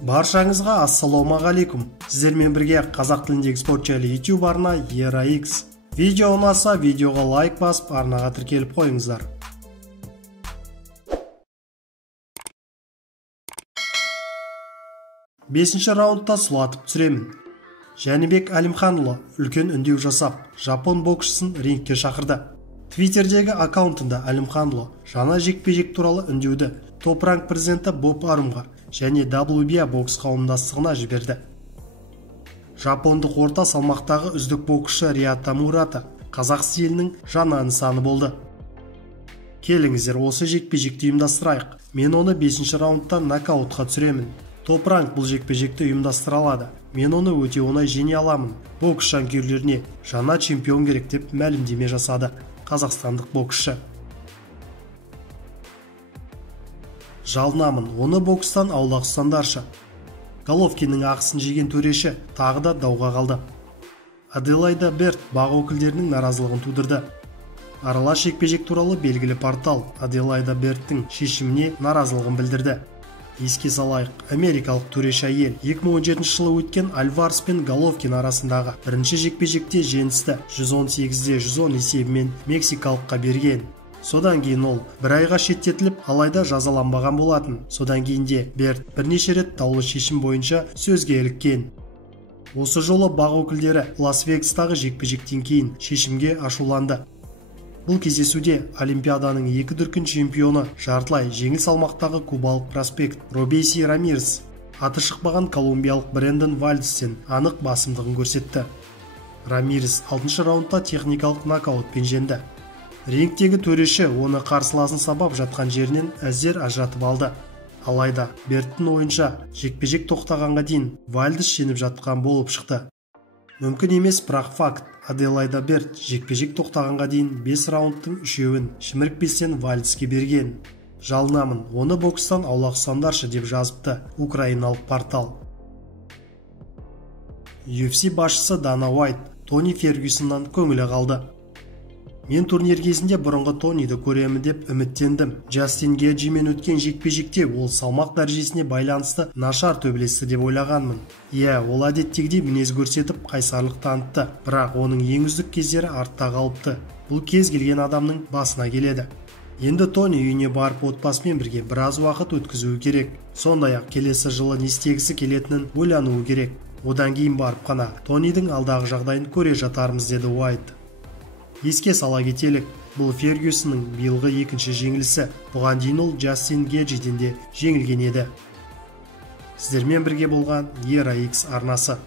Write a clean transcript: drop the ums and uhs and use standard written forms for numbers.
Баршаңызға ассалаумағалейкум. Сіздермен бірге қазақ тіліндегі спорт жайлы YouTube арна ERA-X. Видео ұнаса, видеоға лайк басып, арнаға тіркеліп қойыңыздар. Бесінші раундта сұлатып түсіремін. Жәнібек Әлімханұлы үлкен үндеу жасап, жапон боксшысын рингке шақырды. Твиттердегі аккаунтында Әлімханұлы жаңа жекпе-жек туралы үндеуді топ-ранг президенті Боб Арумға және WBA бокс қауымдастығына жіберді. Жапондық орта салмақтағы үздік боксшы Риата Мурата қазақ стилінің жаңа нысаны болды. Келіңіздер, осы жекпе-жекті ұйымдастырайық. Мен оны 5-ші раундта нокаутқа түсіремін. Топ-ранг бұл жекпе-жекті ұйымдастыра алады. Мен оны өте оңай жеңе аламын. Бокс жанкүйерлеріне жаңа чемпион керек деп мәлімдеме жасады қазақстандық боксшы. Жалынамын, оны бокстан аулақ ұстаңдаршы. Головкиннің ақысын жеген төреші тағы да дауға қалды. Аделайда Берт бақ өкілдерінің наразылығын тудырды. Аралас жекпе-жек туралы белгілі портал Аделайда Берттің шешіміне наразылығын білдірді. Еске салайық, америкалық төреші әйел 2017 жылы өткен Альварес пен Головкин арасындағы бірінші жекпе-жекте жеңісті 118-110 есебімен мексикалыққа берген. Содан кейін ол бір айға шеттетіліп, алайда жазаланбаған болатын. Содан кейін де Берт бірнеше рет даулы шешім бойынша сөзге іліккен. Осы жолы бақ өкілдері Лас-Вегастағы жекпе-жектен кейін шешімге ашуланды. Бұл кездесуде Олимпиаданың 2 дүркін чемпионы жартылай жеңіл салмақтағы кубалық проспект Робейси Рамирес аты шықпаған колумбиялық Брэндон Вальдестен анық басымдығын көрсетті. Рамирес 6-шы раундта техникалық нокаутпен жеңді. Рингтегі төреші оны қарсыласын сабап жатқан жерінен әзер ажыратып алды. Алайда Берттің ойынша жекпе-жек тоқтағанға дейін Вальдес жеңіп жатқан болып шықты. Мүмкін емес, бірақ факт. Аделайда Берт жекпе-жек тоқтағанға дейін 5 раундтың 3-еуін шімірікпестен Вальдеске берген. Жалынамын, оны бокстан аулақ ұстаңдаршы деп жазыпты украиналық портал. UFC басшысы Дана Уайт Тони Фергюсоннан көңілі қалды. Мен турнир кезінде бұрынғы Тониді көремін деп үміттендім. Джастин Геджимен өткен жекпе-жекте ол салмақ дәрежесіне байланысты нашар төбелесті деп ойлағанмын. Ол әдеттегідей мінез көрсетіп, қайсарлық танытты, бірақ оның ең үздік кездері артта қалыпты. Бұл кез келген адамның басына келеді. Енді Тони үйіне барып отбасымен бірге біраз уақыт өткізуі керек. Сондай-ақ келесі жылы не істегісі келетінін ойлануы керек. Одан кейін барып қана Тонидің алдағы жағдайын көре жатармыз, деді Уайт. Еске сала кетелік, бұл Фергюсонның биылғы 2-ші жеңілісі. Бұған дейін ол Джастин Геджиден де жеңілген еді. Сіздермен бірге болған ERA-X арнасы.